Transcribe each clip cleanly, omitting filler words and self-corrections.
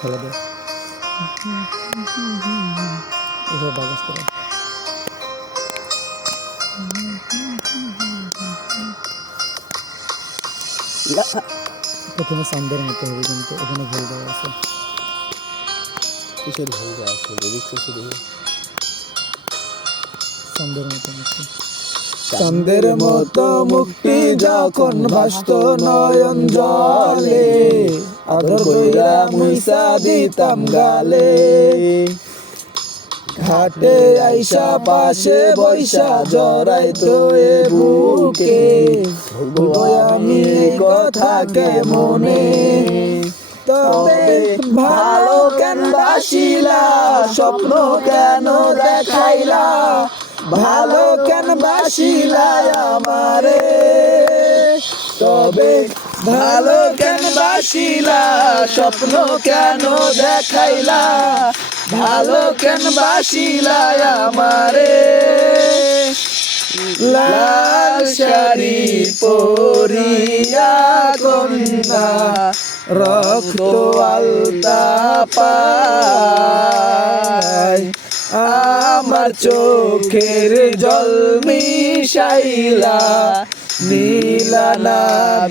ফেলে দে এভাবে বাজাস করে প্রথমে সাউন্ডের মতো হবে কিন্তু এখানে ভুল দেওয়া আছে কিসের ভুল দেওয়া আছে লিরিক্স শুধু সাউন্ডের মতো মুক্তি চাঁদের মতো মুক্তি যখন ভাসত নয়ন জলে আদর কইরা মুইসা দিতাম গালে ঘাটে আইসা পাশে বৈশা জড়াইতো এ বুকে বলবো আমি এই কথা কেমনে তবে ভালো কেন বাসিলা স্বপ্ন কেন দেখাইলা ভালো কেন বাসিলা আমারে তবে ভালো কেন বাসিলা স্বপ্ন কেন দেখাইলা ভালো কেন বাসিলা আমারে লাল শাড়ি পরিয়া কন্যা রক্ত আলতা পায় আমার চোখের জল মিশাইলা নীলা না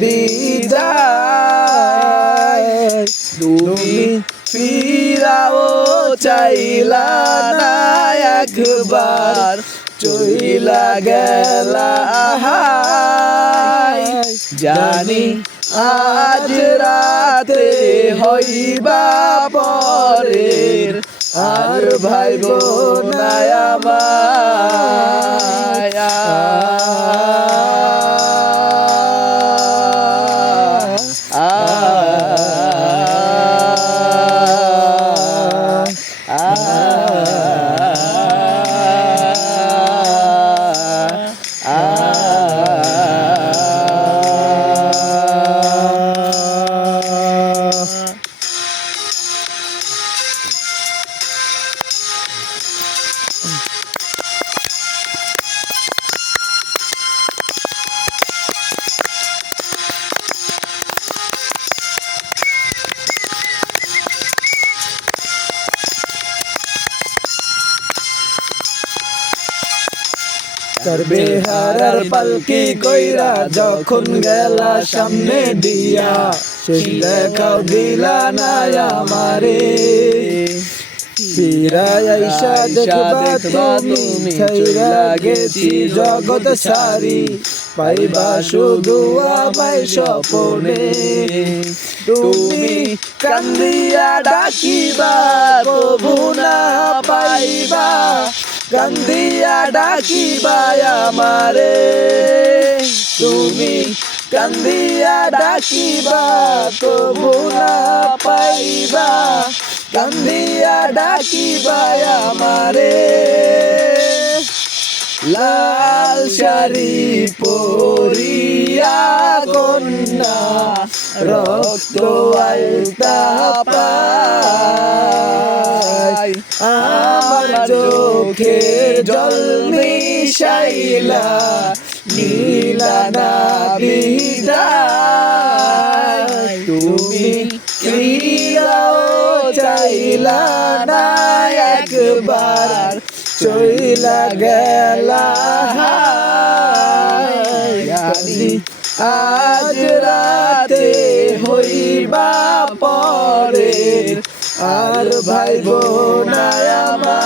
বিদায় তুমি ফিরাও চাইলা না একবার চইলা গেলা জানি আজ রাতে হইবা পরের আর ভাইব না আমায় বেহারার পালকি কইরা যখন গেলা সামনে দিয়া সেই দেখাও দিলা না আমারে ফিরাই আইসা দেখবা তুমি ছাইরা গেছি জগৎ সারি পাইবা শুধু আমায় স্বপনে তুমি কান্দিয়া ডাকিবা প্রভু না পাইবা কান্দিয়া ডাকিবা আমারে তুমি কান্দিয়া ডাকিবা তবু না পাইবা কান্দিয়া ডাকিবা আমারে লাল শাড়ি পরিয়া কন্যা রক্ত আলতা পায় আমার চোখে জল মিশাইলা নীলা না বিদায় তুমি ফিরাও চাইলা না একবার চইলা গেলা আজ রাতে হইবা পরের আর ভাইব না আমায়